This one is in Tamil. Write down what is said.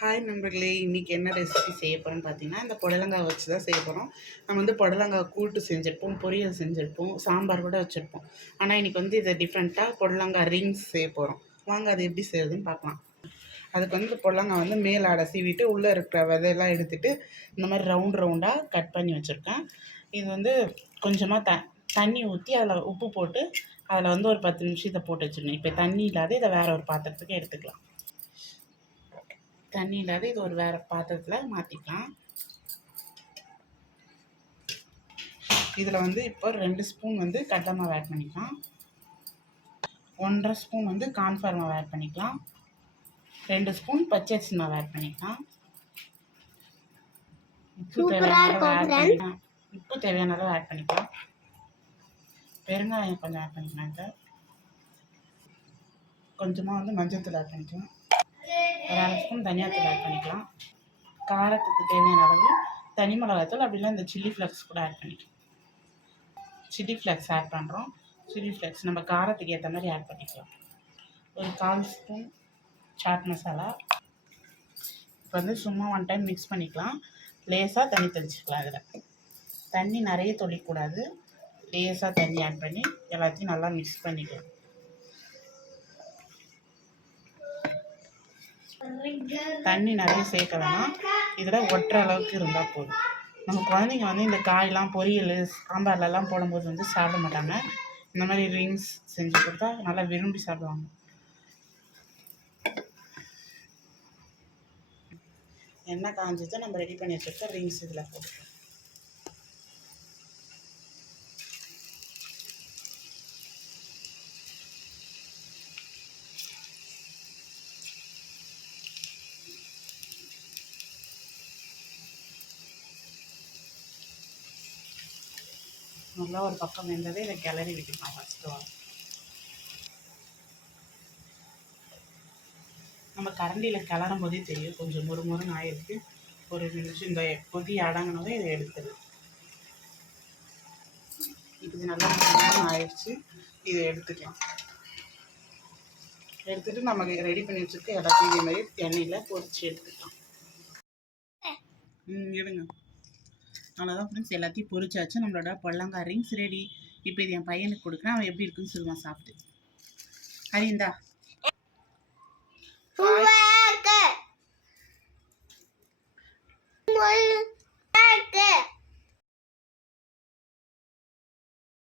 ஹாய் நண்பர்களே இன்றைக்கி என்ன ரெசிபி செய்ய போகிறோம்னு பார்த்தீங்கன்னா இந்த புடலங்காய் வச்சு தான் செய்ய போகிறோம் நம்ம வந்து புடலங்காய் கூட்டு செஞ்சுருப்போம் பொரியல் செஞ்சுருப்போம் சாம்பார் கூட வச்சுருப்போம். ஆனால் இன்றைக்கி வந்து இதை டிஃப்ரெண்ட்டாக புடலங்காய் ரிங்ஸ் செய்ய போகிறோம் வாங்க அது எப்படி செய்யறதுன்னு பார்க்கலாம் அதுக்கு வந்து புடலங்காய் வந்து மேல் அடை சீவிட்டு உள்ளே இருக்கிற விதையெல்லாம் எடுத்துகிட்டு இந்த மாதிரி ரவுண்ட் ரவுண்டாக கட் பண்ணி வச்சுருக்கேன். இது வந்து கொஞ்சமாக த தண்ணி ஊற்றி அதில் உப்பு போட்டு அதில் வந்து ஒரு பத்து நிமிஷம் இதை போட்டு வச்சுருந்தேன் இப்போ தண்ணி இல்லாத இதை வேறு ஒரு பாத்திரத்துக்கு எடுத்துக்கலாம். தண்ணி இல்லாத இது ஒரு வேறு பாத்திரத்தில் மாற்றிக்கலாம் இதில் வந்து இப்போ ரெண்டு ஸ்பூன் வந்து கடலை மாவு ஆட் பண்ணிக்கலாம். ஒன்றரை ஸ்பூன் வந்து கான்ஃபார் மாவு ஆட் பண்ணிக்கலாம். ரெண்டு ஸ்பூன் பச்சரிசி மாவு ஆட் பண்ணிக்கலாம். உப்பு தேவையான அளவு ஆட் பண்ணிக்கலாம். உப்பு தேவையான அளவு ஆட் பண்ணிக்கலாம். பெருங்காயம் கொஞ்சம் ஆட் பண்ணிக்கலாம் இதை. கொஞ்சமாக வந்து மஞ்சள் ஆட் பண்ணிக்கலாம். ஒரு அரை ஸ்பூன் தனியாத்தூள் ஆட் பண்ணிக்கலாம். காரத்துக்கு தேவையான அளவு தனி மிளகாத்தூள் அப்படிலாம் இந்த சில்லி ஃப்ளக்ஸ் கூட ஆட் பண்ணிக்கலாம். சில்லி ஃப்ளக்ஸ் ஆட் பண்ணுறோம் சில்லி ஃப்ளக்ஸ் நம்ம காரத்துக்கு ஏற்ற மாதிரி ஆட் பண்ணிக்கலாம். ஒரு கால் ஸ்பூன் சாட் மசாலா இப்போ வந்து சும்மா ஒன் டைம் மிக்ஸ் பண்ணிக்கலாம். லேசாக தண்ணி தெளிச்சிக்கலாம் அதில் தண்ணி நிறைய தொழிக்கூடாது லேசாக தண்ணி ஆட் பண்ணி எல்லாத்தையும் நல்லா மிக்ஸ் பண்ணிக்கலாம். தண்ணி நிறைய சேர்க்க வேணாம். இதில் ஒட்டுற அளவுக்கு இருந்தால் போதும். நம்ம குழந்தைங்க வந்து இந்த காயெல்லாம் பொரியல் சாம்பார்லலாம் போடும்போது வந்து சாப்பிட மாட்டாங்க. இந்த மாதிரி ரிங்ஸ் செஞ்சு கொடுத்தா நல்லா விரும்பி சாப்பிடுவாங்க. எண்ணெய் காஞ்சது நம்ம ரெடி பண்ணி வச்சுருக்க ரிங்ஸ் இதில் போட்டுக்கலாம். நல்லா ஒரு பக்கம் இருந்ததே இதை கிளறி விட்டுக்கலாம் ஃபஸ்ட்டு நம்ம கரண்டியில் கிளறும் போதே தெரியும். கொஞ்சம் முறுமுறுன்னு ஆயிருக்கு. ஒரு நிமிஷம் இந்த கொதி அடங்கினதும் இதை எடுத்துரு. இது நல்லா ஆயிடுச்சு. இதை எடுத்துக்கலாம். எடுத்துட்டு நமக்கு ரெடி பண்ணி வச்சுருக்க எல்லாத்தையும் இதே மாதிரி எண்ணெயில் பொறிச்சு எடுத்துக்கலாம். ம் எடுங்க. அவ்வளோதான் ஃப்ரெண்ட்ஸ் எல்லாத்தையும் பொறிச்சாச்சு நம்மளோட பொல்லங்காய் ரிங்ஸ் ரெடி இப்போ இது என் பையனுக்கு கொடுக்குறேன். அவன் எப்படி இருக்குன்னு சொல்லுவான் சாப்பிட்டு. ஹரிந்தா.